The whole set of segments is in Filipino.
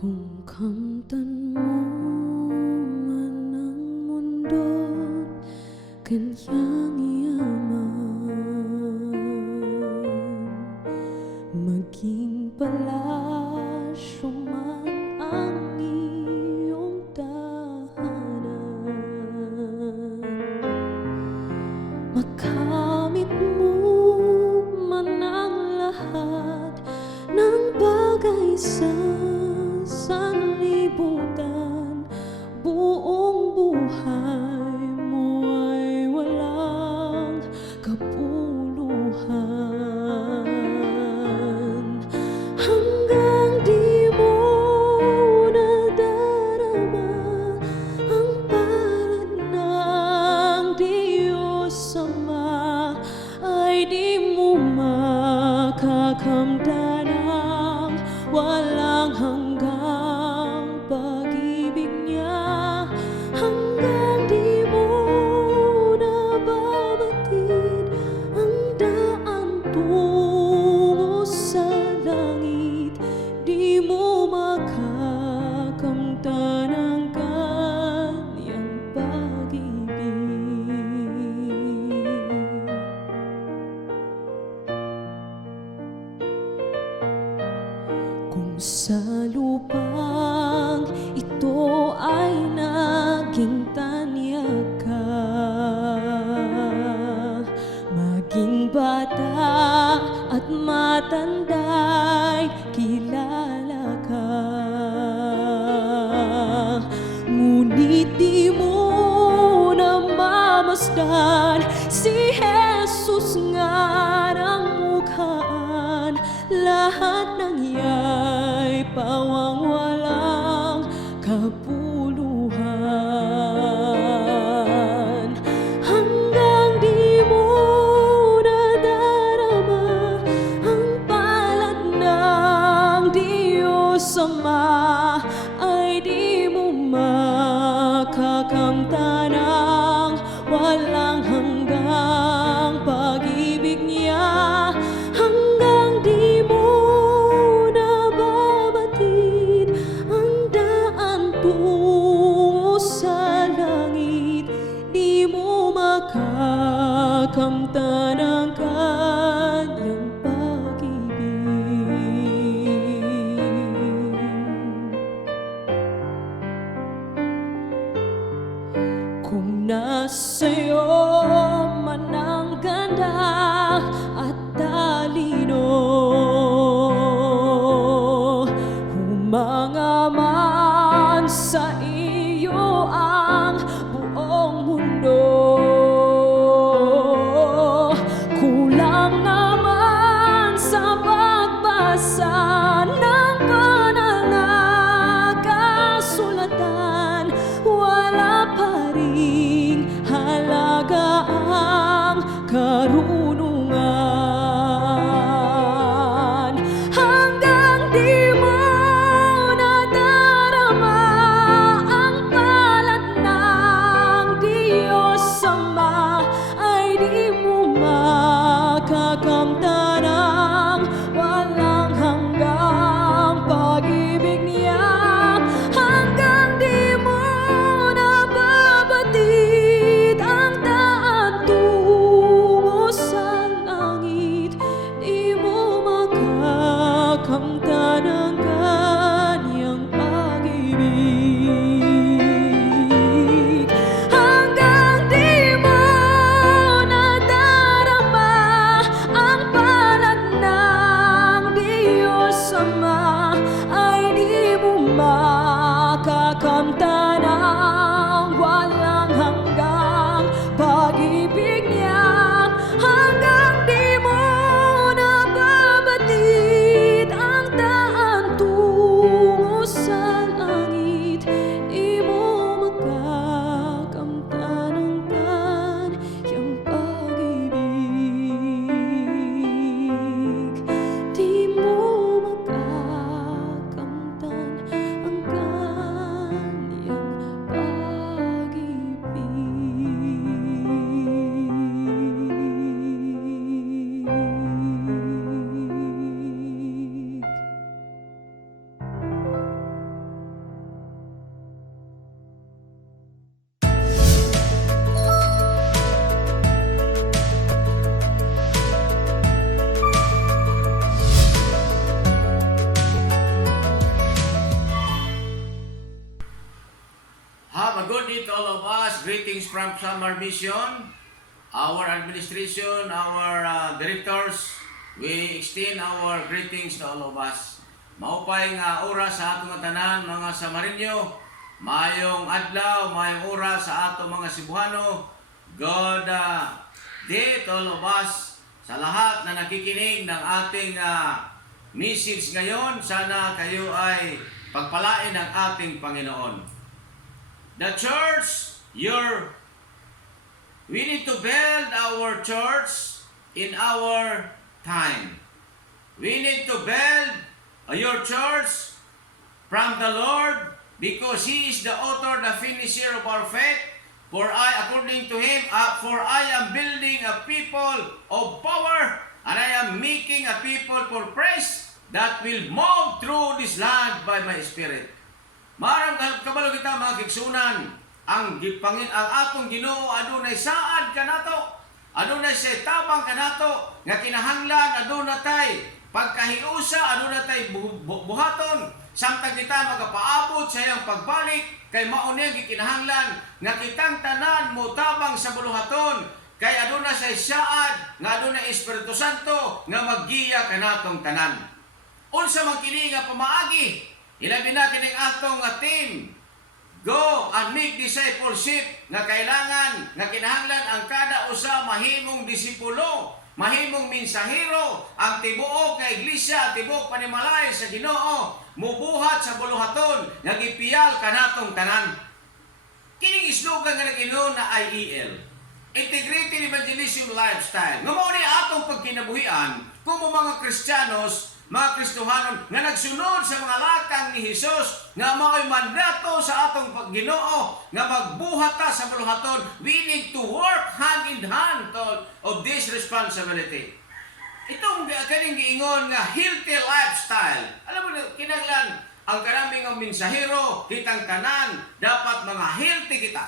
Kung kamtan mo man ang mundo't kanyang yaman, maging palasyo man ang iyong tahanan, makamit mo man ang lahat ng bagay sa sanlibutan, buong buhay mo ay walang kapuluhan. Hanggang di mo nadarama ang palad ng Diyos Ama, ay di mo makakamtan ang walang hanggang pag-ibig niya. Hanggang di mo nababatid ang daan tungo sa langit, di mo makakamtan ang kanyang pag-ibig. Kung sa lupang ito ay naging tanyag ka, maging bata at matanda'y kilala ka, ngunit di mo namamasdan si Jesus nga ng mukhaan. Lahat ng iya'y pawang walang kapuluhan. Hanggang di mo nadarama ang palad ng Diyos Ama, ay di mo makakamtan ang walang hanggang pag-ibig niya. Hanggang di mo nababatid ang daan tungo sa langit, di mo makakamtan ang kanyang pag-ibig. Kung nasa'yo man ang ganda at talino, humanga man sa iyo ang buong mundo, kulang naman sa pagbasa ng banal na kasulatan, wala pa ring halaga ang karunungan. Hanggang di mo nadarama ang palad ng Diyos Ama, ay di mo makakamtan ang walang hanggang pag-ibig niya. Hanggang di mo nababatid ang daan tungo sa langit, di mo makakamtan ang kanyang pag-ibig. Hanggang di mo nadarama ang greetings from Summer Mission, our administration, our directors. We extend our greetings to all of us. Maupay nga oras sa atong tanan mga Samarinyo. Mayong adlaw, mayong oras sa atong mga Cebuano. God day to all of us. Sa lahat na nakikinig ng ating message ngayon, sana kayo ay pagpalain ng ating Panginoon. The church, we need to build our church in our time. We need to build your church from the Lord because He is the author, the finisher of our faith. According to Him, for I am building a people of power and I am making a people for praise that will move through this land by my Spirit. Marang kabalo kita mga kigsunan, ang atong Ginoo adunay saad kanato, adunay say tabang kanato, nga kinahanglan aduna tay pagkahiusa, aduna tay buhaton, samtang kita magapaabot sa iyang pagbalik, kay maunay gikinahanglan nga kitang tanan mo tabang sa buluhaton, kay aduna say saad, nga aduna Espiritu Santo nga maggiya kanatong tanan. Unsa man kini nga pamaagi, ilabi na kining atong team, go and make discipleship, nga kailangan, nga kinahanglan ang kada usa mahimong disipulo, mahimong minsahero, ang tibuok nga iglesia, tibuok panimalay sa Ginoo, mubuhat sa buluhaton, nga gipiyal kanatong tanan. Kining islogan nga nag-ino na IEL, Integrated Evangelism Lifestyle. Nga mao ni atong pagkinabuhian kung mga Kristiyanos, mga Kristohanon nga nagsunod sa mga latang ni Hesus nga mao'y mandato sa atong Ginoo nga magbuhat ta sa buluhaton. We need to work hand in hand of this responsibility. Itong kaning giingon nga healthy lifestyle. Alam mo, kinahanglan ang karaming ang mensahero, kitang tanan, dapat mga healthy kita.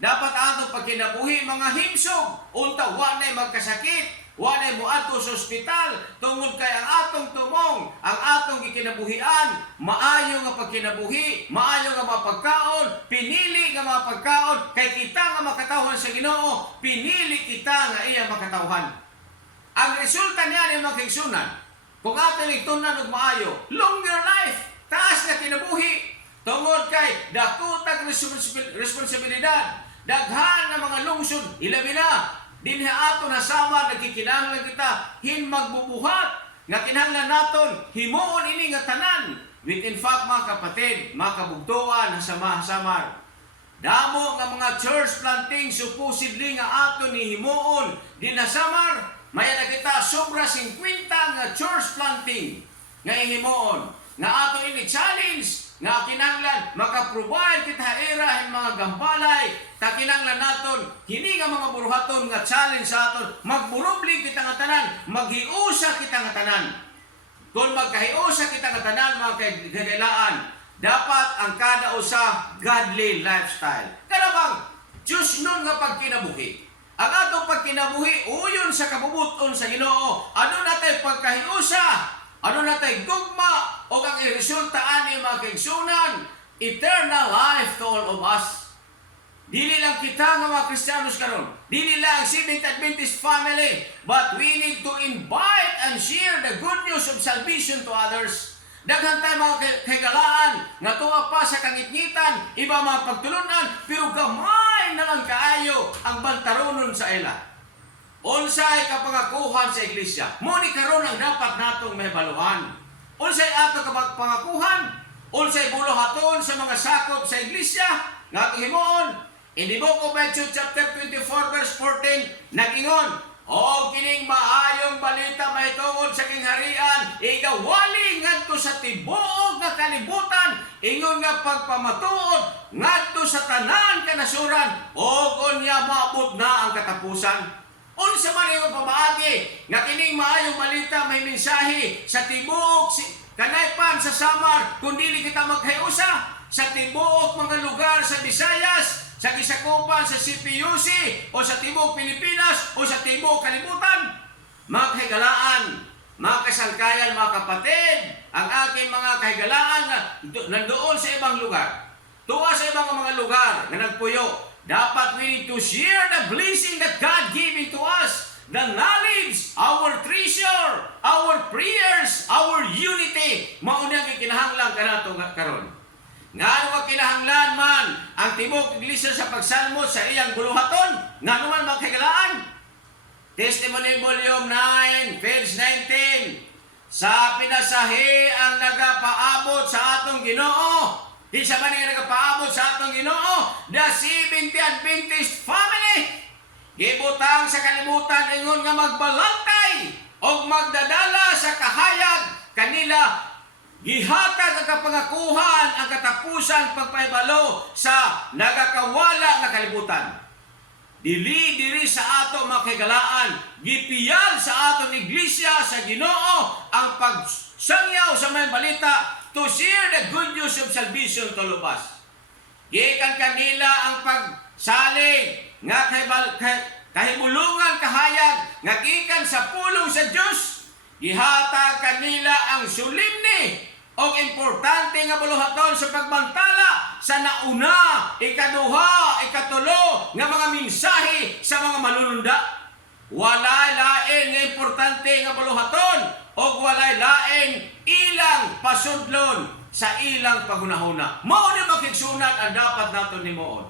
Dapat atong pagkinabuhi mga himsog, unta wa nay magkasakit, walay muadto sa ospital tungod kay ang atong tumong, ang atong gikinabuhian, maayo nga pagkinabuhi, maayo nga mapagkaon, pinili nga mapagkaon, kay kita nga makatawhan sa Ginoo, pinili kita nga iya makatawhan. Ang resulta niya ni mga kigsunan, kung ating igtunan og maayo, longer life, taas nga kinabuhi, tungod kay dakutag responsibilidad, daghan nga mga lungsod, ilabi na, dinhi ato na sama nagkikinahanglan kita magbubuhat nga kinahanglan naton himuon ini nga tanan with in fact mga kapatid, mga kabugtuan na sama-samar. Damo nga mga church planting supposedly nga ato ni himuon din na samar, maya na kita sobra 50 nga church planting nga himuon nga ato ini challenge nga kinahanglan maka-provide kita era mga gambalay, ta kinahanglan naton kini nga mga buruhaton nga challenge sa aton, magburubli kita nga tanan, maghiusa kita nga tanan. Kung magkahiusa kita nga tanan mga kagailaan, dapat ang kada usa godly lifestyle. Kada bang Diyos nun nga pagkinabuhi. Ang atong pagkinabuhi uyon sa kabubuton sa Ginoo. Ano natay pagkahiusa? Ano natay gugma o ang iresulta ani mga kaigsunan, eternal life to all of us. Dili lang kita nga mga Kristiyanos karon, dili lang Seventh Adventist family, but we need to invite and share the good news of salvation to others. Daghan tayo mga kagalaan nga tuwa pa sa kangitngitan, iba mga pagtulunan, pero gamay na lang kaayo ang bantaronon sa ila. Unsay kapangakuhan sa iglesia, muni karon ang dapat natong mahibaluhan. Unsay ato kapangakuhan, unsay buluhaton sa mga sakop sa iglesia nga atong himuon. In the book of Matthew chapter 24 verse 14 nag-ingon, o kining maayong balita mahitungod sa kingharian, igawali ngadto sa tibuok nga kalibutan, ingon nga pagpamatuod ngadto sa tanan kanasuran, o kunya maabot na ang katapusan. Unsa man yung pamaagi nga kining maayong balita may mensahe sa tibuok kanaypan sa Samar, kundi kita maghiusa sa tibuok mga lugar sa Visayas, sa gisakupan sa CPUC o sa tibuok Pilipinas o sa tibuok kalibutan. Mga kahigalaan, mga kasangkayan, mga kapatid, ang aking mga kahigalaan na nandoon sa ibang lugar, tuwa sa ibang mga lugar na nagpuyo, Dapat we need to share the blessing that God giving to us. The knowledge, our treasure, our prayers, our unity. Maunang ikinahanglan ka na ito karon. Nga ano kinahanglan man ang tibok iglesia sa pagsalmos sa iyang buluhaton? Nga ano man magkagalaan? Testimony Volume 9, page 19. Sa pinasahi ang nagapaabot sa atong Ginoo. Di sa man nga nagapaabot sa atong Ginoo, the Seventh Adventist family. Gibutang sa kalibutan ingon nga magbalantay o magdadala sa kahayag kanila. Gihatag ang kapangakuhan ang katapusan pagpahibalo sa nagakawala nga kalibutan. Dili sa ato makagalaan, gipiyal sa aton iglesia sa Ginoo ang pagsangyaw sa may balita to share the good news of salvation to lubas. Gikan kanila ang pagsalig nga kahibulungan kahayag nga gikan sa pulong sa Dios. Gihatag kanila ang solemne o importante nga buluhaton sa pagbantala sa nauna, ikaduha, ikatulo nga mga mensahe sa mga manununda. Walay lain nga importante nga buluhaton o walay lain ilang pasudlon sa ilang paghunahuna. Mao ni makigsunat ang dapat naton himuon.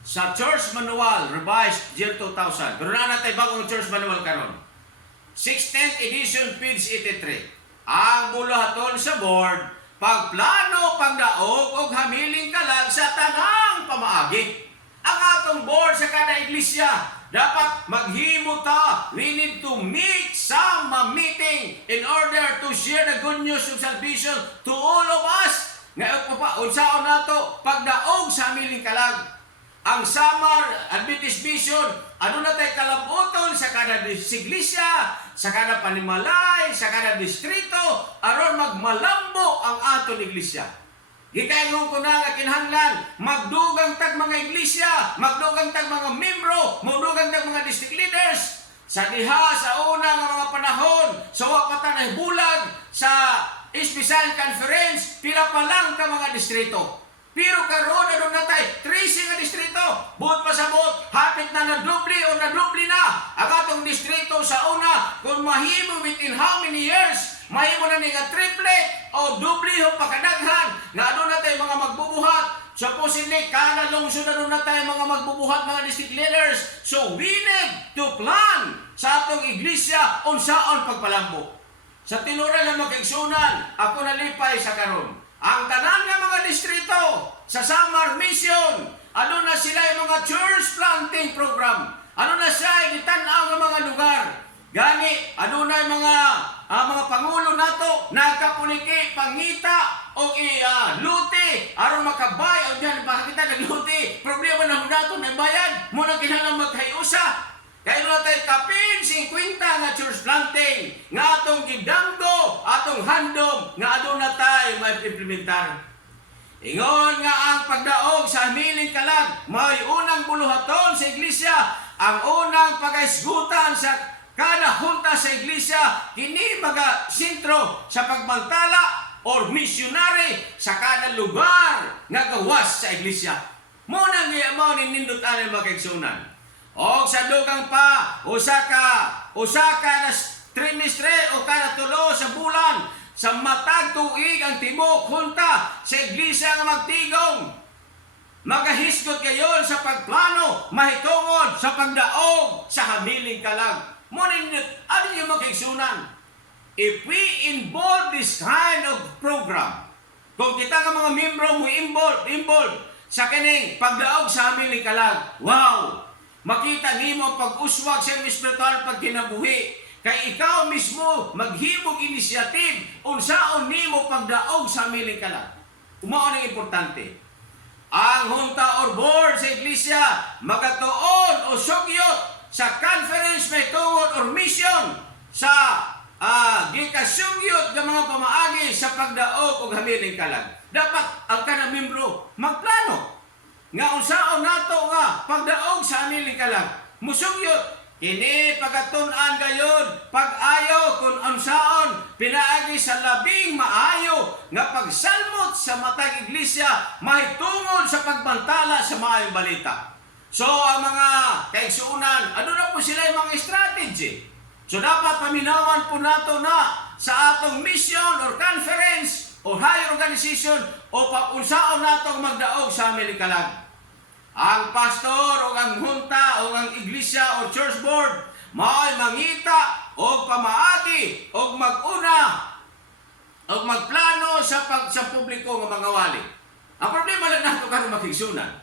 Sa Church Manual Revised Year 2000, pero na natin bagong Church Manual karon. 16th edition, page 83. Ang buluhaton sa board, pagplano, pagdaog, o hamiling kalag sa tanang pamaagi. Ang atong board sa kada iglesia, dapat maghimo ta. We need to meet some meeting in order to share the good news of salvation to all of us. Ngayon pa, unsaon nato pagdaog sa hamiling kalag. Ang Samar Adventist Mission, ano na tayo kalabuton sa kada iglesia, sa kada panimalay, sa kada distrito, aron magmalambo ang aton iglesia. Gikaingon ko na nga kinahanglan, magdugang tag mga iglesia, magdugang tag mga membro, magdugang tag mga district leaders. Sa diha, sa una nga mga panahon, sa wakatan ay bulag, sa special conference, pila pa lang ka mga distrito. Pero karon na doon natay, 13 nga distrito. Buot pa sa buot, hapit na nadubli o nadubli na. Ang atong distrito sa una, kung mahimo within how many years, mahimo na ni nga triplet o dubli o pakadaghan. Nga doon natay mga magbubuhat. Supposedly, kada lungsod na doon natay mga magbubuhat, mga district leaders. So we need to plan sa atong iglesia unsaon pagpalambo. Sa tinuran ng magkaigsunan, ako nalipay sa karon. Ang tanan nga mga distrito sa Samar Mission, ano na sila yung mga church planting program. Ano na siya itan-aw nga mga lugar. Gani, ano na yung mga pangulo nato, nagkapuliki, pangita, o luti, aron makabay, o diyan, pakita nagluti. Problema na nato na bayad, muna kinahanglan magkayusa. Kaya na tayo kapin 50 nga church planting, nga atong gidamgo, atong handom, nga adun na tayo ma-implementar. Ingon nga ang pagdaog sa hamiling kalag, may unang buluhaton sa iglesia, ang unang pagaisgutan sa kada hunta sa iglesia, kini mga sentro sa pagbantala or missionary sa kada lugar nga gawas sa iglesia. Muna nga mo ni nindot anay makaigsunan. O sa dugang pa, usa ka na trimestre o kada tulo sa bulan, sa matag tuig ang tibok hunta sa iglesia nga magtigong. Magahisgot kayon sa pagplano, mahitungod sa pagdaog sa hamiling kalag. Munin ano yung makaigsunan? If we involve this kind of program, kung kita nga mga membro mo involved sa kining pagdaog sa hamiling kalag, wow! Makita nimo pag-uswag sa espiritual pagkinabuhi. Kay ikaw mismo maghimog initiative unsaon nimo pagdaog sa hamiling kalag. Umao ang importante. Ang hunta or board sa iglesia magatuon o sugyot sa conference may tungod or mission sa gikasugyot ng mga pamaagi sa pagdaog og hamiling kalag. Dapat ang kada membro magplano nga unsaon nato nga pagdaog sa hamiling kalag. Musugyot ini pagatun-an gayon pag-ayo kung unsaon pinaagi sa labing maayo nga pagsalmot sa matag iglesia mahitungod sa pagbantala sa maayong balita. So ang mga kaigsuunan, ano na po sila yung mga strategy? So dapat paminawan po nato na sa atong mission or conference o higher organization o pag-unsaon nato magdaog sa Amerikalag. Ang pastor o ang hunta o ang iglesia o church board mao'y mangita o pamaagi o maguna o magplano sa publiko nga mga wali. Ang problema lang nato karon makigsunan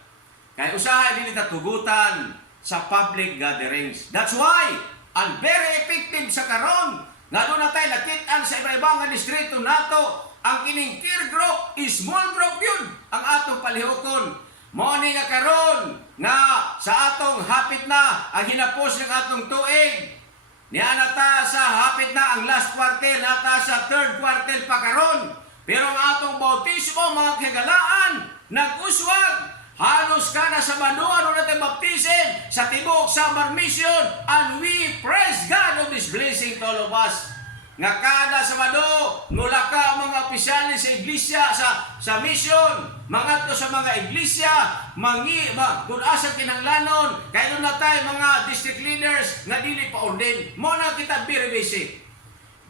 kay usahay dili ta tugutan sa public gatherings. That's why ang very effective sa karon nga doon natay nakit-an sa iba-ibang nga distrito nato ang kining peer group is small group yun ang atong palihokon. Mao ni nga karon nga sa atong hapit na ang hinapos ng atong tuig. Niya nata sa hapit na ang last quarter, nata sa third quarter pa karon. Pero ang atong bautismo mga kagalaan nag-uswag. Halos ka na sa manuan o natin baptisin sa tibok Summer Mission, and we praise God of His blessing to all of us. Nga kada sa mano, mula ka mga opisyalis sa iglesia, sa mission, mga to sa mga iglesia, dunasa kinanglanon, kayo na tayo mga district leaders na dili pa ordain. Muna kita very busy.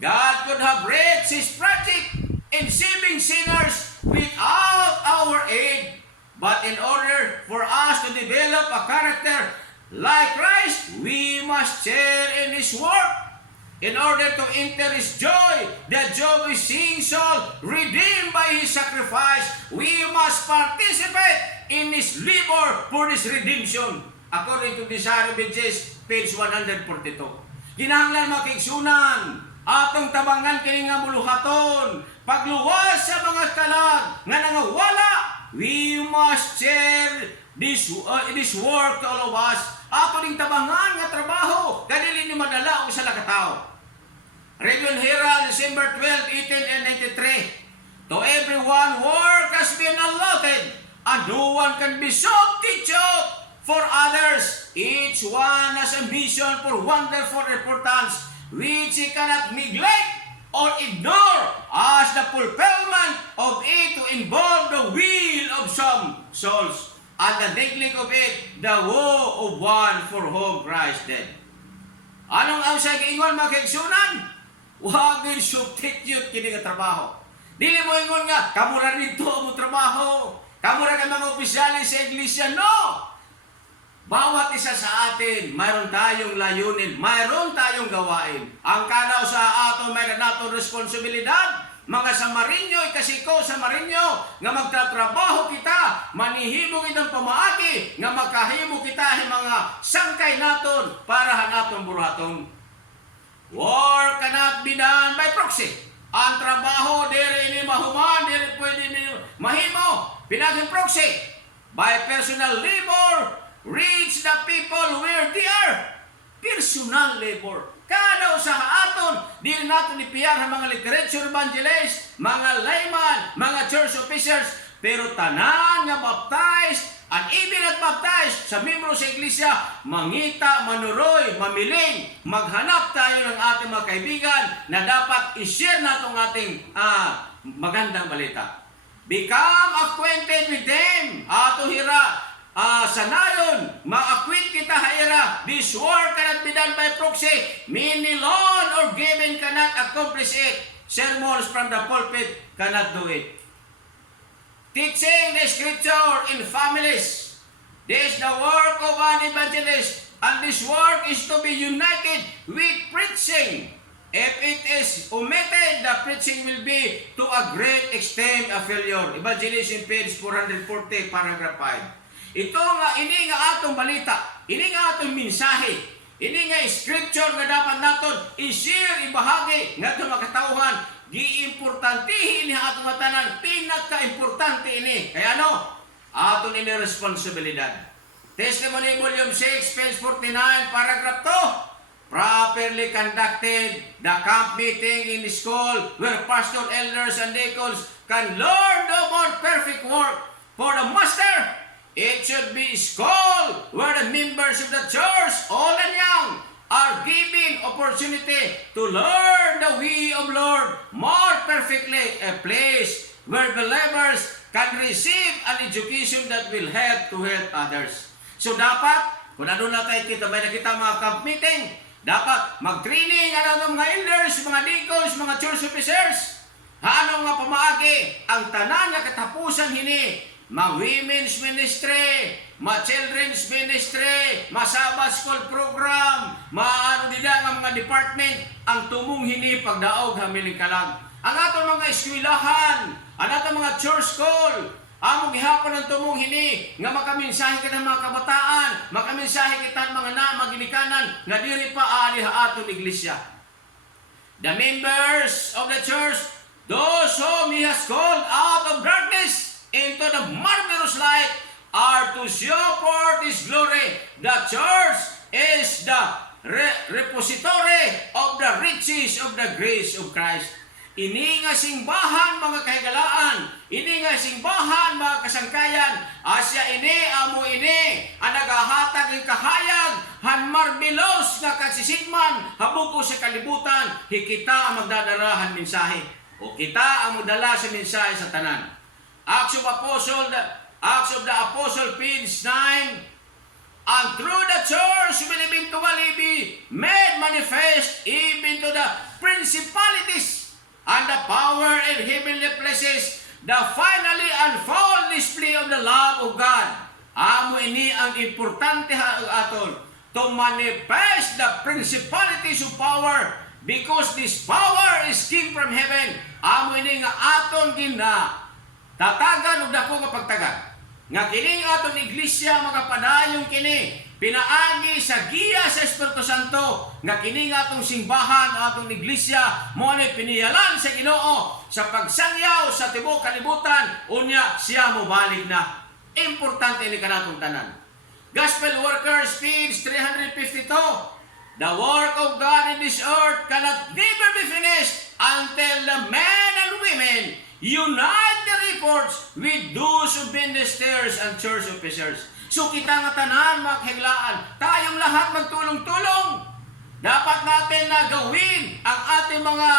God could have reached His project in saving sinners without our aid. But in order for us to develop a character like Christ, we must share in His work. In order to enter His joy, the joy of His soul, redeemed by His sacrifice, we must participate in His labor for His redemption. According to Desire Benches, page 142. Kinahanglan makigsunan, atong tabangan kini nga muluhaton, pagluwas sa mga kalag nga nangawala, we must share this work to all of us. Ato ding tabangan nga trabaho, kadili ni madala o sa lakataw. Region Herald, December 12, 1893. To everyone work has been allotted, and no one can be substitute for others. Each one has a mission for wonderful importance, which he cannot neglect or ignore, as the fulfillment of it to involve the will of some souls, and the neglect of it, the woe of one for whom Christ died. Anong ang sa giingon mga kaigsunan? Huwag yung substitute kini nga trabaho. Dili mo ingon nga, kamura nito mo trabaho. Kamura ka mga opisyalis sa iglesia. No! Bawat isa sa atin, mayroon tayong layunin, mayroon tayong gawain. Ang kanaw sa ato, mayroon nato responsibilidad. Mga Samarinyo, ikasiko Samarinyo, nga magtatrabaho kita, manihimo kitang pamaaki, nga makahimo kita mga sangkay naton para hanaton buruhaton. War cannot be done by proxy. Ang trabaho, diri ini mahuman, diri pwede ni mahimo, pinaging proxy. By personal labor, reach the people where they are. Personal labor. Kadaw sa aton, di natin ipiyar ang mga literature evangelists, mga layman, mga church officers, pero tanan nga baptized at even at baptized sa membro sa iglesia, mangita, manuroy, mamiling, maghanap tayo ng ating mga kaibigan na dapat i-share natin ang ating magandang balita. Become acquainted with them. Ato hira, sanayon, ma-acquaint kita haira. This work cannot be done by proxy. Meaning loan or given cannot accomplish it. Sermons from the pulpit cannot do it. Teaching the scripture in families. This is the work of an evangelist. And this work is to be united with preaching. If it is omitted, the preaching will be to a great extent a failure. Evangelism page 440, paragraph 5. Ito nga, ini nga atong balita, ini nga atong mensahe, ini nga scripture nga dapat naton i-share, ibahagi, nga itong makatauhan, giimportantihin ni atong matanan, pinaka-importante ini. Kaya ano? Aton ini responsibilidad. Testimony volume 6, page 49, paragraph 2. Properly conducted, the camp meeting in the school where pastor, elders, and deacons can learn the more perfect work for the master. It should be a school where the members of the church, old and young, are given opportunity to learn the way of Lord more perfectly, a place where believers can receive an education that will help to help others. So dapat, kung ano na tayo kita, may nakita mga camp meeting, dapat mag-training ano mga elders, mga deacons, mga church officers. Ano nga pamaagi, ang tanan nga katapusan hini, mga women's ministry, mga children's ministry, mga Sabbath school program, mga mga department, ang tumong hini pagdaog hamiling kalag. Ang atong mga eskwelahan, ang atong mga church school, among gihapon ang tumong hini, nga makaminsahe kita mga kabataan, makaminsahe kita mga maginikanan, nga diri pa ali ha atong iglesia. The members of the church, those whom He has called out of darkness into the marvelous light, are to show forth His glory. The church is the repository of the riches of the grace of Christ. Ini nga simbahan mga kahigalaan, ini nga simbahan mga kasangkayan, asya ini, amo ini, ang nagahatag ng kahayag, han marbilos nga kasisigman, habuko sa kalibutan, hikita ang magdadarahan mensahe, o kita ang magdala sa mensahe sa tanan. Acts of the Apostle, page 9, and through the church will eventually be made manifest even to the principalities and the power in heavenly places, the finally and full display of the love of God. Amo ini ang importante aton, to manifest the principalities of power, because this power is came from heaven. Amo ini nga aton tatagan ug dako nga pagtagad. Nga kini aton iglesia magapadayon kini pinaagi sa giya sa Espiritu Santo, nga kini nga atong simbahan atong iglesia mo ni piniyalan sa Ginoo sa pagsangyaw sa tibuok kalibutan, unya siya mo balik na. Importante ni kanatong tanan. Gospel Workers, page 352. The work of God in this earth cannot never be finished until the men and women unite their efforts with those of ministers and church officers. So kita nga tanan mga kahiglaan, tayong lahat magtulong-tulong. Dapat natin na gawin ang ating mga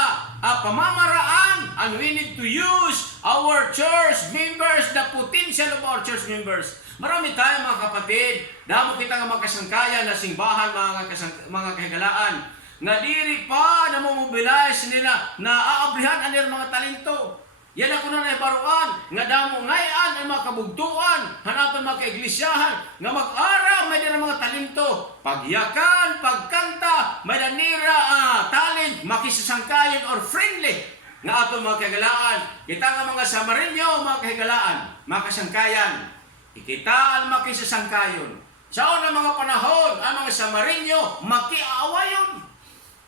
pamamaraan, and we need to use our church members, the potential of our church members. Marami tayo mga kapatid, damo kita nga magkasangkayan na simbahan mga kahigalaan, nga diri pa na mobilize nila na aabrihan ang mga talento. Yan ako na naibaruan, nga damo ngayon ang mga kabugtuan, hanaton mga kaiglisyahan, nga mag-aram, may din mga talento, pagyakan, pagkanta, may danira talent, makisasangkayon or friendly, nga aton mga kahigalaan. Kita nga mga Samarinyo, mga kahigalaan, mga kasangkayan, ikita ang makisasangkayon. Sa unang mga panahon, ang mga Samarinyo, makiaawayon.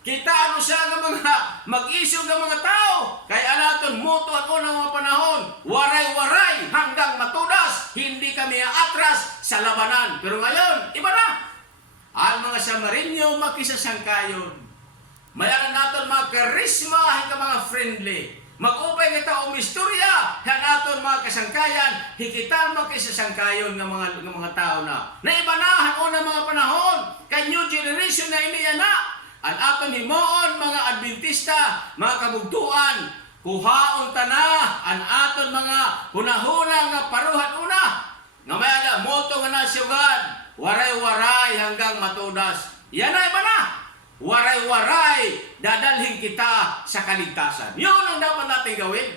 Kita ano siya ng mga mag-isog ng mga tao. Kaya naton moto at unang mga panahon, waray-waray hanggang matudas, hindi kami atras sa labanan. Pero ngayon, iba na. Ang mga Samarinyo makisasangkayon. Mayaran naton mga karisma, hingga mga friendly. Mag-upay nga taong istorya, yan naton mga kasangkayan, hikitan makisasangkayon ng mga tao na. Naiba na, ang unang mga panahon, kay new generation na iniya na. Ang aton himoon mga Adventista, mga kabugtuan, kuhaon ta na ang aton mga hunahuna nga paruhat una. Nga may moto nga nasyugad, waray-waray hanggang matudas. Yan ay ba na? Waray-waray, dadalhin kita sa kaligtasan. Yun ang dapat natin gawin.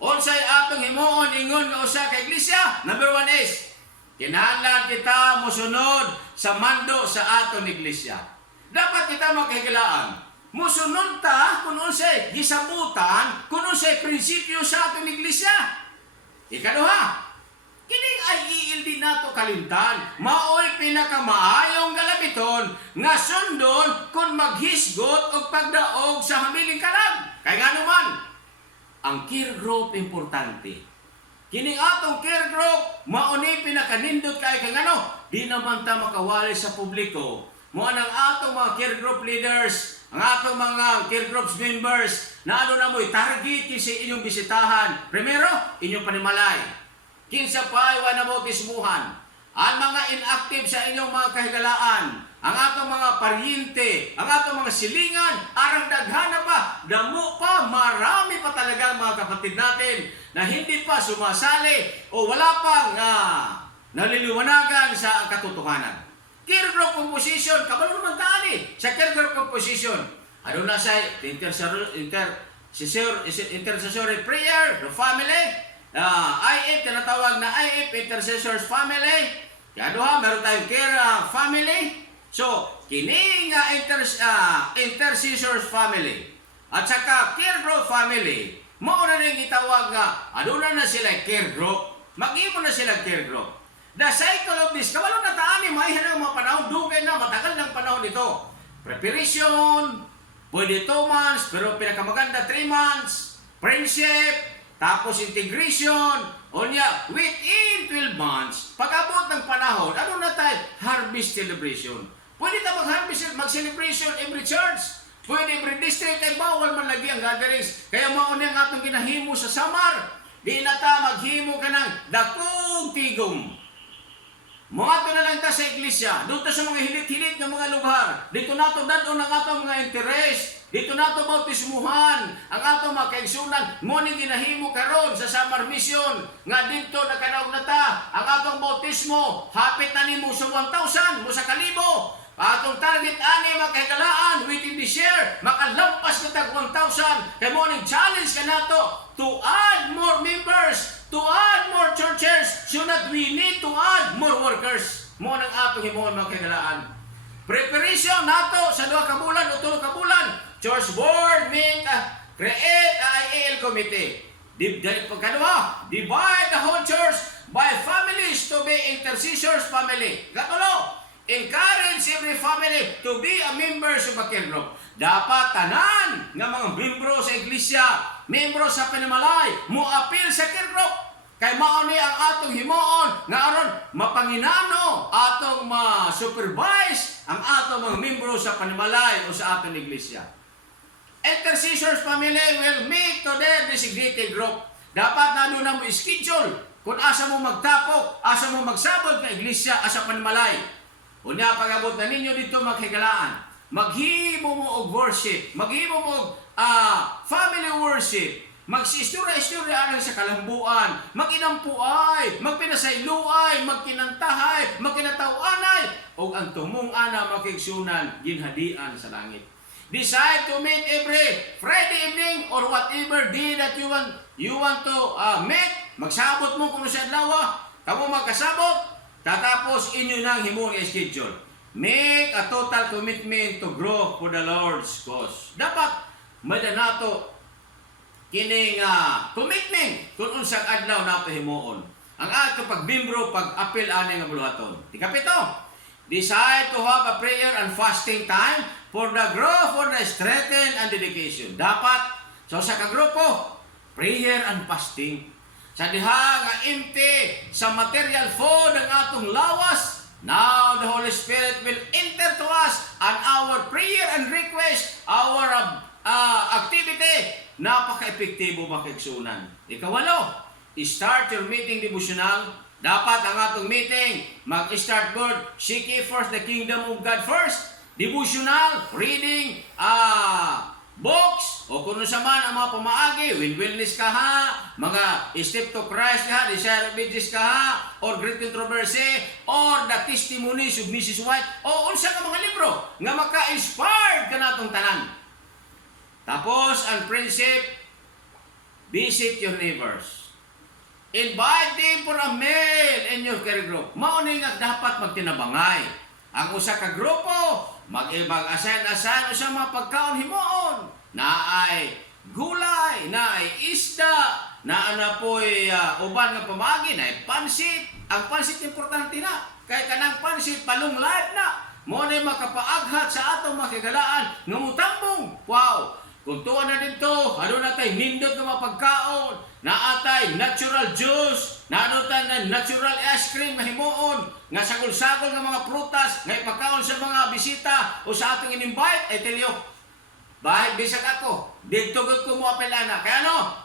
Unsay atong himoon ingon nga usa ka iglesia? Number 1 is, kinahanglan kita mosunod sa mando sa aton iglesia. Dapat kita magkahigalaan. Musunod ta kung unsay gisabutan, kung unsay prinsipyo sa atong iglesia. Ikaduha, kining ay iildi nato kalimtan, maoy pinakamaayong galabiton nga sundon kung maghisgot o pagdaog sa hamiling kalag. Kaya nga naman, ang care group importante. Kining atong care group, mauni pinakanindot kay kang ano, di naman ta makawali sa publiko. Mo ang atong mga care group leaders, ang atong mga care groups members, na ano na mo'y target kasi inyong bisitahan. Primero, inyong panimalay. Kinsa pa ay wanabautismuhan. Ang mga inactive sa inyong mga kahigalaan, ang atong mga paryente, ang atong mga silingan, arang daghana pa, damo pa, marami pa talaga mga kapatid natin na hindi pa sumasali o wala pang naliliwanagan sa katotohanan. Care group composition, kabalo naman taali sa care group composition. Ano na sa intercessory prayer, the family, IF, tinatawag na IF, Intercessors Family. Kaya meron tayong care family. So, kini nga intercessors family at saka care group family, mao na rin itawag nga, aduna na sila care group, mag-imo na sila care group. The cycle of this, kabalo na taani, maihan ang mga panahon, dugay na, matagal ng panahon ito. Preparation, pwede 2 months, pero pinakamaganda 3 months, friendship, tapos integration, onya, within 12 months, pag-abot ng panahon, ano na tayo? Harvest celebration. Pwede ta mag-celebration every church. Pwede every district, ay bawal man lagi ang gatherings. Kaya mauna ang atong ginahimo sa summer. Di na ta maghimo ka ng dakong tigom. Mga ito na lang ta sa iglesia. Doon ta sa mga hilit-hilit ng mga lugar. Dito na ito dadon ang atong mga interest. Dito na ito bautismuhan, ang atong mga kaigsunan, ngunit ginahimo karon sa summer mission, nga dito nakanaog na ta, ang atong bautismo, hapit na nimo sa 1,000, mo sa kalibo, atong target ani makahigalaan within this year, makalampas na tag 1,000, kay mo ning challenge ka nato to add more members, to add more churches, so that we need to add more workers. Mo nang atong himuon makahigalaan. Preparation nato sa 2 ka bulan o 3 ka bulan. Church board, create IAL committee. Divide the whole church by families to be intercessors family. Katulo, encourage every family to be a member sa care group. Dapat tanan nga mga membro sa iglesia, membro sa panimalay, mo-appeal sa care group. Kay mao ni ang atong himuon nga aron mapanginano atong ma-supervise ang atong mga membro sa panimalay o sa atong iglesia. Intercessors family will meet to their designated group. Dapat na doon na mo schedule kung asa mo magtapok, asa mo magsabot ng iglesia, asa panimalay. Unya pag-abot na ninyo dito maghigalaan, maghimo mo og worship, maghimo mo og family worship, magsistura-istura alang sa kalambuan, maginampuay, magpinasayluay, magkinantahay, magkinatawanay, o ang tumong ana makigsunan, ginhadian sa langit. Decide to meet every Friday evening or whatever day that you want to meet. Magsabot mo kung sa adlaw, kamo magkasabot, tatapos inyo nang himo nga schedule. Make a total commitment to grow for the Lord's cause. Dapat may nato kining commitment kung unsang adlaw nato himuon. Ang ato pagbimbro pag-apil ani nga buluhaton. Ikapito, decide to have a prayer and fasting time for the growth, for the strength and dedication. Dapat sa kagrupo, prayer and fasting. Sa diha nga empty sa material food ang atong lawas, now the Holy Spirit will enter to us and our prayer and request, our activity, napaka-epektibo makigsunan. Ikawalo, start your meeting devotional. Dapat ang atong meeting, mag-start good, seek ye first the kingdom of God first. Devotional, reading, books, o kung sa man ang mga pamaagi, win-wellness ka ha, mga step to Christ ka ha, desire obedience ka ha, or great controversy, or the testimonies of Mrs. White, o unsa ka mga libro, nga maka-inspired ka natong tanan. Tapos, ang friendship, visit your neighbors. Invite them for a meal in your care group. Mauning nga dapat magtinabangay. Ang usa ka grupo, mag-assign sa mga pagkaon himuon. Naay gulay, naay isda, na po'y uban nga pamagi, naay pansit. Ang pansit importante na. Kaya kanang pansit, palong life na. Muna makapaaghat sa atong makigalaan, ngamutambong. Wow! Kung tuwa na dito, ano na tayo, nindot ng mga pagkaon, naatay natural juice, naanotan na natural ice cream na himuon, nga sagol-sagol ng mga prutas, nga ipakaon sa mga bisita o sa ating in-invite, ay telyo, bahit bisag ako, dito ko mo apelana. Kaya ano?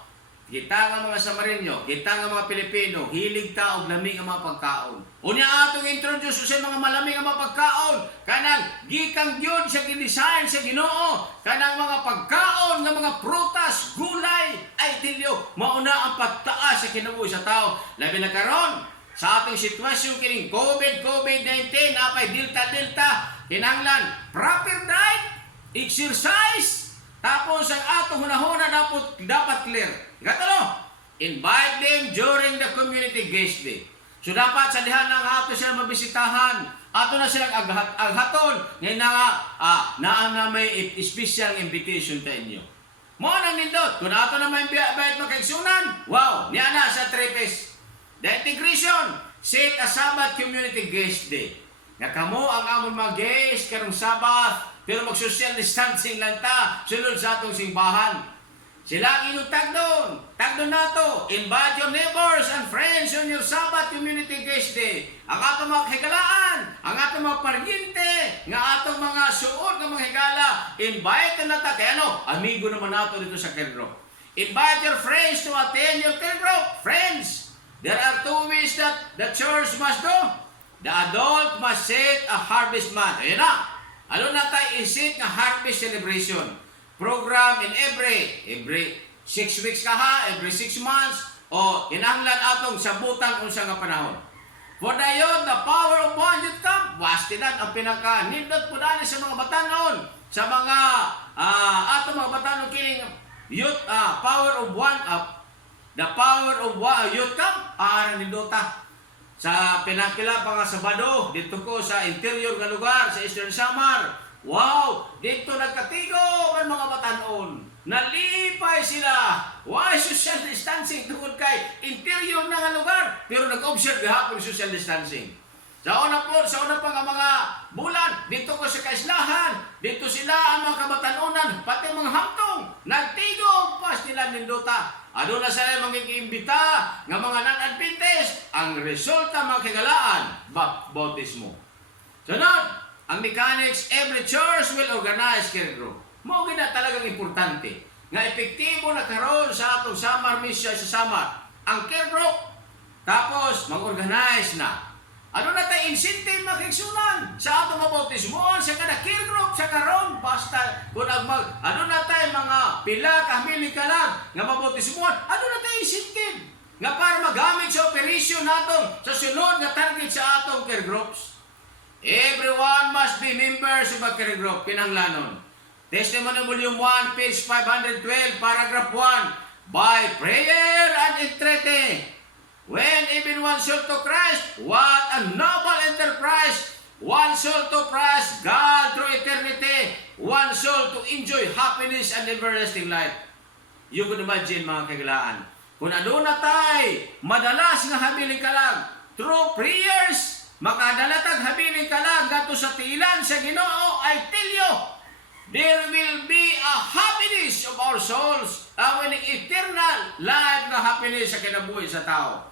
kita nga mga Samarinyo, kita nga mga Pilipino, hilig ta og lami nga mga pagkaon. Unya atong introduce sa mga malami nga mga pagkaon, kanang gikang gyud sa gidesign sa Ginoo, kanang mga pagkaon nga mga prutas, gulay, ay tilyo, mauna ang pagtaas sa kinabuhi sa tao. Labi na karon sa atong sitwasyon kining COVID-19, napay delta, kinahanglan proper diet, exercise, tapos ang atong hunahuna dapat clear. Gatalo, invite them during the community guest day. So dapat sa diha na nga ato sila mabisitahan, ato na silang aghaton, ngayon na may special invitation ta inyo. Mo nang nindot, kung ato na may bayad magkaigsunan, wow, niya na sa tripes. The integration, set a Sabbath community guest day. Nga kamo ang amon mga guest karong Sabbath, pero mag-social distancing lang ta, sulod sa atong simbahan. Sila ang inyong tagdon nato. Invite your neighbors and friends on your Sabbath community guest day. Ang atong mga higalaan, ang atong mga paryente, nga atong mga suod ng mga higala, invite na ta. Kaya amigo naman nato dito sa care group. Invite your friends to attend your care group. Friends, there are two ways that the church must do. The adult must set a harvest month. Ayan na. Ano na tayo isit nga harvest celebration. Program in every 6 weeks every 6 months, o kinahanglan atong sabutan kung sa nga panahon. For dayon, the power of one youth camp, wastinan ang pinaka-nindot po dali sa mga batanon, sa mga atong mga batanon kining youth, power of one, the power of one youth camp, nindota. Sa pinakila pa nga Sabado, dito ko sa interior nga lugar, sa Eastern Samar. Wow! Dito nagkatigo man mga batanon. Nalipay sila. Why social distancing? Tungkol kay interior na nga lugar. Pero nag-observe gahapon social distancing. Sa una pa nga mga bulan, dito ko sa kaislahan. Dito sila ang mga kabatanunan, pati mga hamtong. Nagtigo pas nila nindota. Ano na sila mag-iimbita nga mga non-Adventist. Ang resulta mga kagalaan, bautismo. Sunod, ang mechanics, every church will organize care group. Mao gid na talagang importante nga epektibo na karon sa atong Samar Mission sa Samar ang care group. Tapos mag-organize na. Ano na tayo incentive makigsunan sa atong mabautismoon sa kada care group sa karon, basta kung ano na tayo mga pila ka mili ka lang nga mabautismoon, ano na tayo incentive nga para magamit sa operation natong sa sunod nga target sa atong care groups. Everyone must be members of a care group. Kinahanglanon. Testimony Volume 1, page 512, paragraph 1. By prayer and entreaty, when even one soul to Christ, what a noble enterprise! One soul to praise God through eternity. One soul to enjoy happiness and everlasting life. You could imagine mga kagalaan. Kung ano na tayo, madalas nga habiling ka lang, through prayers, makadalatag habiling ka lang gato sa tilan sa Ginoo, I tell you, there will be a happiness of our souls, an eternal life na happiness sa kinabuhi sa tao.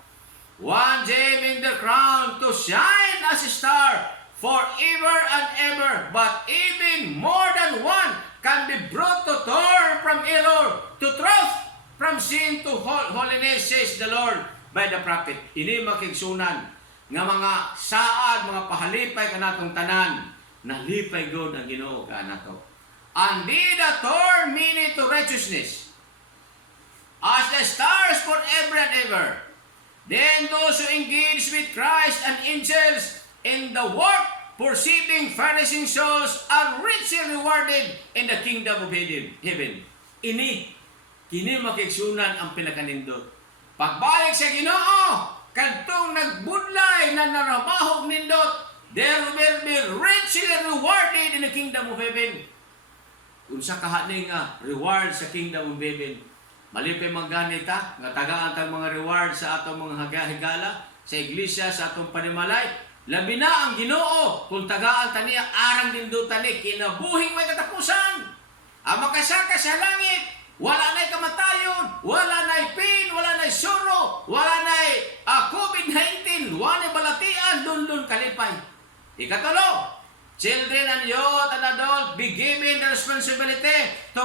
One gem in the crown to shine as a star forever and ever, but even more than one can be brought to turn from error to truth, from sin to holiness, says the Lord by the prophet. Ini makigsunan nga mga saad, mga pahalipay kanatong tanan, nalipay God ang Ginoo kanato. And did a turn many to righteousness, as the stars forever and ever. Then those who engage with Christ and angels in the work, perceiving vanishing souls, are richly rewarded in the kingdom of heaven. Kini makigsunan ang pinakanindot. Pagbalik sa Ginoo, kadtong nagbudlay na narabahog nindot, there will be richly rewarded in the kingdom of heaven. Unsa kahaning nga reward sa kingdom of heaven? Malipay magganita nga tagaan tang mga reward sa atong mga higala sa iglesia, sa atong panimalay. Labi na ang Ginoo kung tagaan taniya arang dindutan ni kinabuhing may katapusan. Ang makasaka sa langit, wala na'y kamatayon, wala na'y pain, wala na'y sorrow, wala na'y COVID-19, wala na'y balatian, dun kalipay. Ikatulo, children and youth and adult be given the responsibility to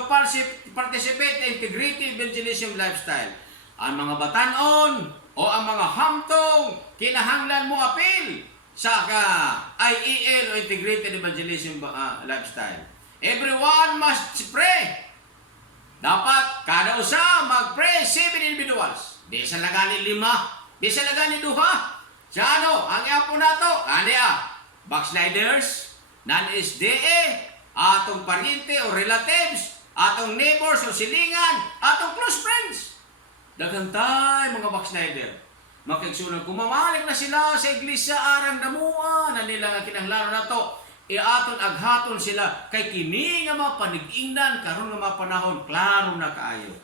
participate in integrative evangelism lifestyle. ang mga batanon o ang mga hamtong kinahanglan mo apil sa IEL o Integrated Evangelism Lifestyle. Everyone must pray. Dapat kada usa mag-pray 7 individuals. Di sa lagani 5, di sa lagani 2. Sa ano, ang iapo nato, backsliders, non-SDA, atong pariente o relatives, atong neighbors o silingan, atong close friends. Dagantay mga backslider. Makigsunan kung mamalik na sila sa iglesia arang damuan na nila nga kinahanglan nato. Aton aghaton sila kay kini nga mapanig-ingnan karon nga mapanahon klaro na kaayo.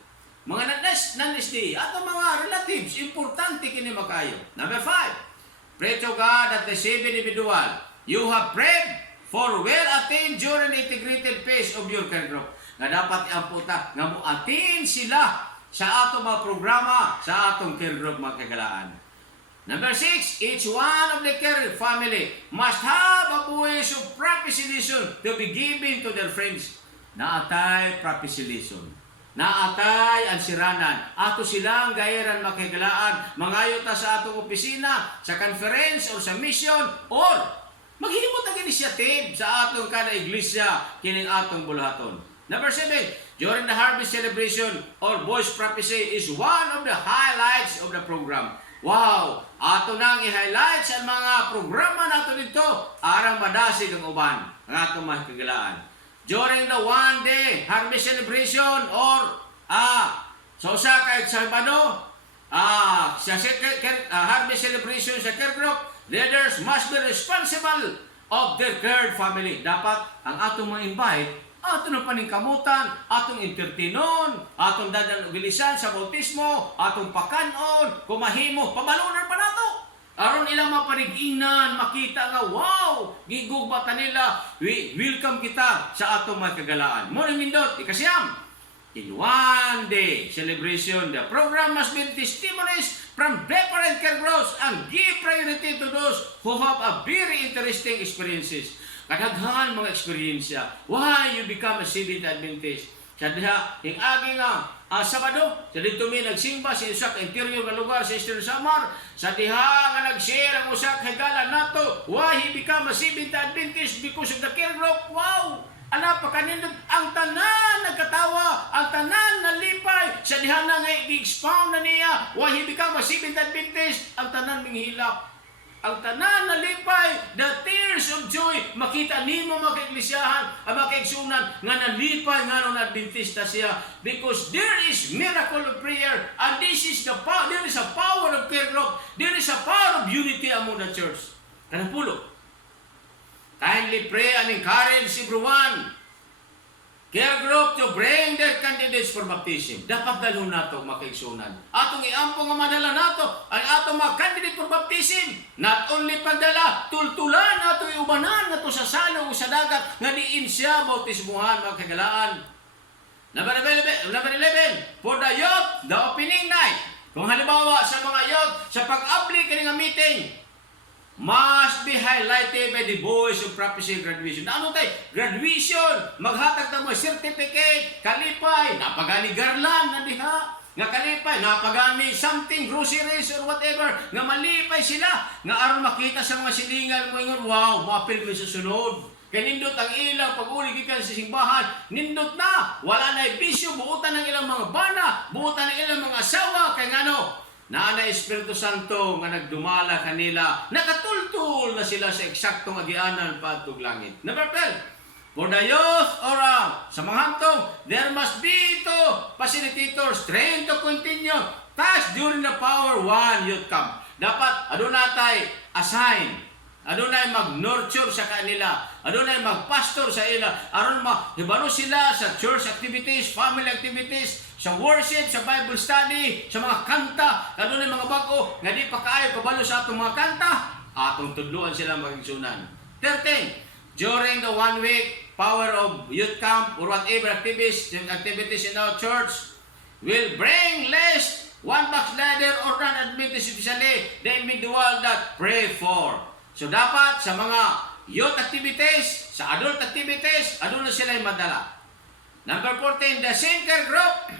Mga non-SDA, atong mga relatives, importante kini makayo. Number 5, pray to God that the 7 individual you have prayed for will attain during the integrated phase of your care group. Nga dapat iamputa nga mo-attain sila sa atong mga programa, sa atong care group mga kagalaan. Number 6, each one of the care family must have a voice of propitiation to be given to their friends. Naatay propitiation. Naatay ansiranan. Ato silang gayaran makigalaan. Mangayo ta sa atong opisina, sa conference or sa mission or maghimot ang initiative sa atong kada iglesia kining atong bulahaton. Number 7, during the harvest celebration or voice prophecy is one of the highlights of the program. Wow! Ato nang i-highlight sa mga programa nato dito arang madasig ang uban ang atong mga kagalaan. During the one-day harvest celebration or sa usa ka Sabado, sa harvest celebration sa care group, leaders must be responsible of their cared family. Dapat ang atong mga invite, atong paningkamutan, atong entertainon, atong dadan ugilisan sa bautismo, atong pakanon, kumahimo, pabalunan pa nato. Aron ilang mapanig-ingnan, makita nga, wow, gigugbatan nila, welcome kita sa atong mga kagalaan. Morning nindot, ikasiyam. In one day celebration, the program must be testimonies from different care groups and give priority to those who have a very interesting experiences. Kadaghan mga eksperyensya. Why you become a Seventh Adventist? Sa diha, agi nga, Sabado, sa dito may nagsimba sa usa ka interior nga lugar sa Eastern Samar. Sa diha nga nag-share ang usa ka higala nato. Why he become a Seventh Adventist? Because of the care group. Wow! Ana pa kanindot ang tanan nagkatawa, ang tanan nalipay. Sa diha na nga i-expound na niya. Why he become a Seventh Adventist? Ang tanan minghilap. Ang tanan nalipay, the tears of joy, makita nimo mga kaiglesiyahan, ang mga kaigsunan, nga nalipay nga nung Adventista siya. Because there is miracle of prayer, and this is the power, there is a power of care group, there is a power of unity among the church. Kanapulo, kindly pray and encourage everyone, care group to bring their candidates for baptism. Dapat dalhon nato mga kaigsunan. Atong iampo nga madala nato ang atong mga candidate for baptism. Not only pagdala, tultulan nato iubanan nato sa salong o sa dagat nga diin siya bautismuhan mga kagalaan. Number 11, for the youth, the opening night. Kung halimbawa sa mga youth, sa pag-abli kini nga meeting, must be highlighted by the voice of prophecy graduation. Ano tayo? Graduation. Maghatag na mo certificate, kalipay, napagani garland na diha. Nga kalipay, napagani something, groceries or whatever. Nga malipay sila. Nga aron makita sa mga silingan mo ingon, wow, mapil ko sa sunod. Kaya nindot ang ilang pag-uli gikan sa simbahan, nindot na. Wala na bisyo, buutan ng ilang mga bana, buutan ng ilang mga asawa. Kaya nga no, na Espiritu Santo nga nagdumala kanila, nakatultul na sila sa eksaktong agianan paadtog langit. Number 12, for the youth or sa mga hantong, there must be to facilitators trained to continue tasks during the Power 1 Youth Camp. Dapat adunay assign, adunay mag-nurture sa kanila, adunay mag-pastor sa ila, aron mahibalo sila sa church activities, family activities, sa worship, sa Bible study, sa mga kanta, adunay mga bago nga di pa kaayo kabalo sa atong mga kanta, atong tudluan sila magigsunan. 13, during the 1 week Power of Youth Camp or whatever activities in our church will bring less one backslider or non-Adventist, especially the individual that pray for. So dapat sa mga youth activities, sa adult activities, aduna sila yung madala. Number 14, the same care group,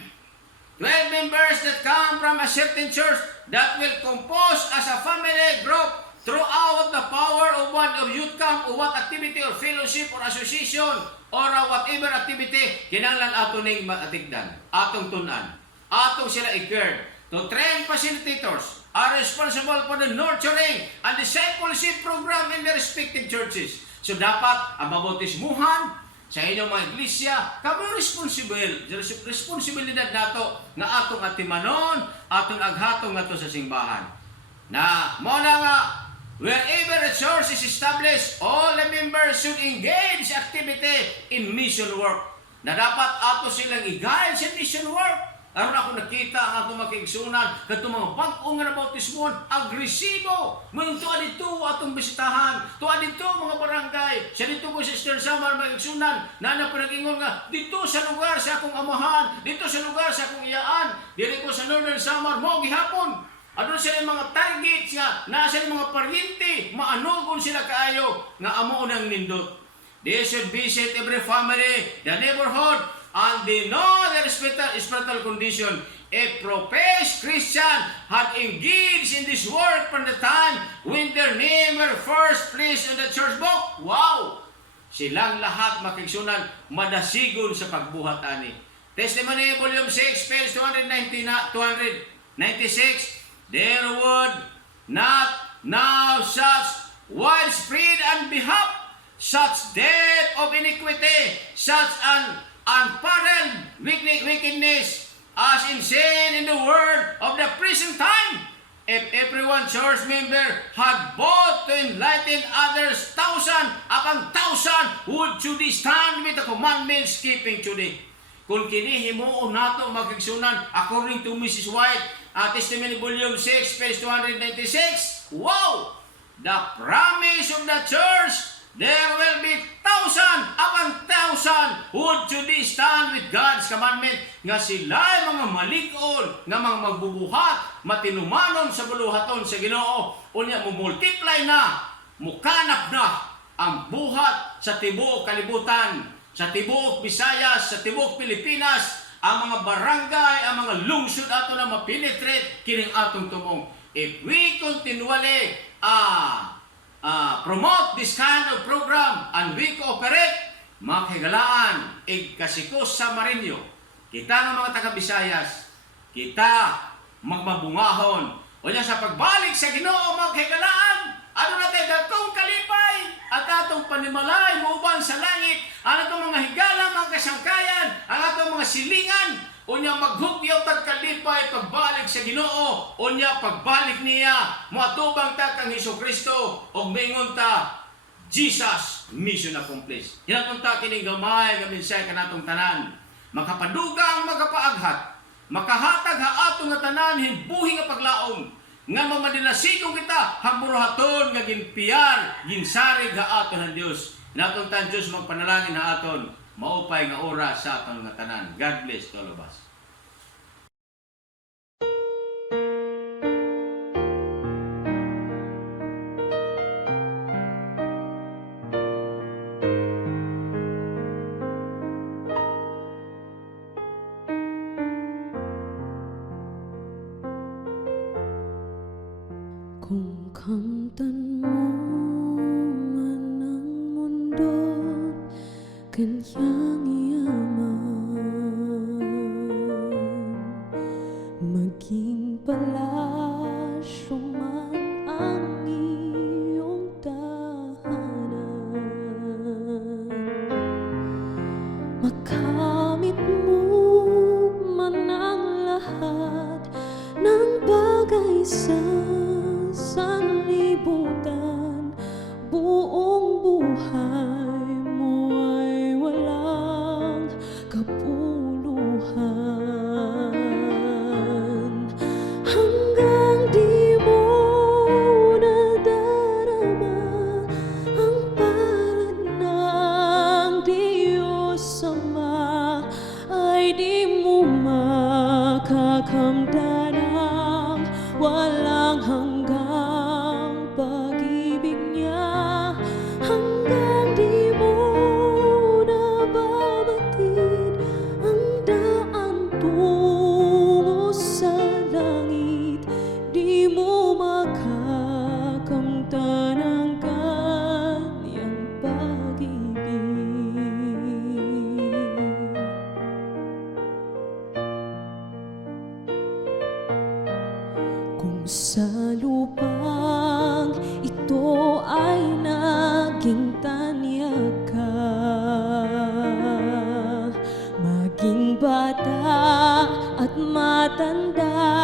12 members members that come from a certain church that will compose as a family group throughout the power of one or youth camp or what activity or fellowship or association or whatever activity kinahanglan ato ning matigdan, atong tunan, atong sila i-guard. To train facilitators are responsible for the nurturing and discipleship program in the respective churches. So dapat ang mabautismuhan sa inyong mga iglesia, kamo responsibilidad nato na atong atimanon, atong aghatong nato sa simbahan. Na mo na nga, wherever a church is established, all the members should engage activity in mission work. Na dapat ato silang i-guide sa mission work. Aron ako nakita ang atong makigsunan katong mga bag-ong nga nabautismon, agresibo. Ngayon tuwa dito atong bisitahan, tuwa dito mga barangay, sa dito ko sa Sister Samar makigsunan, na panagingon nga, dito sa lugar sa akong amahan, dito sa lugar sa akong iyaan, dili ko sa Northern Samar, mo gihapon. Ano sila mga targets nga, nasa mga paryente, maanugon sila kaayo, nga amo nang nindot. They should visit every family, the neighborhood, and they know their spiritual condition. A professed Christian had engaged in this work from the time when their name were first placed on the church book. Wow! Silang lahat makigsunan, madasigon sa pagbuhat ani. Testimony, Volume 6, page 296. There would not now such widespread and behap, such death of iniquity, such an unparalleled wickedness as insane in the world of the present time. If everyone church member had both to enlighten others, 1,000 upon 1,000 would today stand with the commandments keeping today. Kung kini himuon nato magigsunan according to Mrs. White, Testimony Volume 6, page 296, wow! The promise of the church, there will be 1,000 upon 1,000 would today stand with God's commandment nga sila mga malig-on, nga mga magbubuhat, matinumanon sa buluhaton sa Ginoo, unya mo multiply na, mukanap na ang buhat sa tibuok kalibutan, sa tibuok Visayas, sa tibuok Pilipinas, ang mga barangay, ang mga lungsod ato na mapenetrate kining atong tumong. If we continually promote this kind of program and we cooperate, makahigalaan, kasikos sa Marinyo, kita ng mga taga-Bisayas, kita magmabungahon. O niya sa pagbalik sa Ginoo, makahigalaan, ano natin, datong kalipay, at atong panimalay, mauban sa langit, ang atong mga higala, mga kasangkayan, ang atong mga silingan, o niya maghugyaw tag kalipay, pagbalik sa Ginoo, o niya pagbalik niya, muatubang ta kang Hesukristo, o mingon ta, Jesus, mission accomplished. Hinatong ta kining gamay, gaminsay kanatong tanan, makapadugang, makapaaghat, makahatag ha atong nga tanan, himbuhi nga paglaom, nga mamadinasigong kita, hamburuhaton nga ginpiyar, ginsarig ha aton ng Diyos. Natong tan Diyos magpanalangin ha aton, maupay nga oras sa aton nga tanan. God bless to all of us. Kung kamtan mo man ang mundo, kanyang iyaman, maging palasyo man ang iyong tahanan, makamit mo man ang lahat ng bagay sa sanlibutan, buong buhay mo ay walang kapuluhan. Hanggang di mo nadarama ang palad ng Diyos Ama, ay di mo makakamtan ang walang hanggang pag-ibig niya. Hanggang di mo nababatid ang daan tungo sa Sa lupang ito ay naging tanyag ka, maging bata at matanda,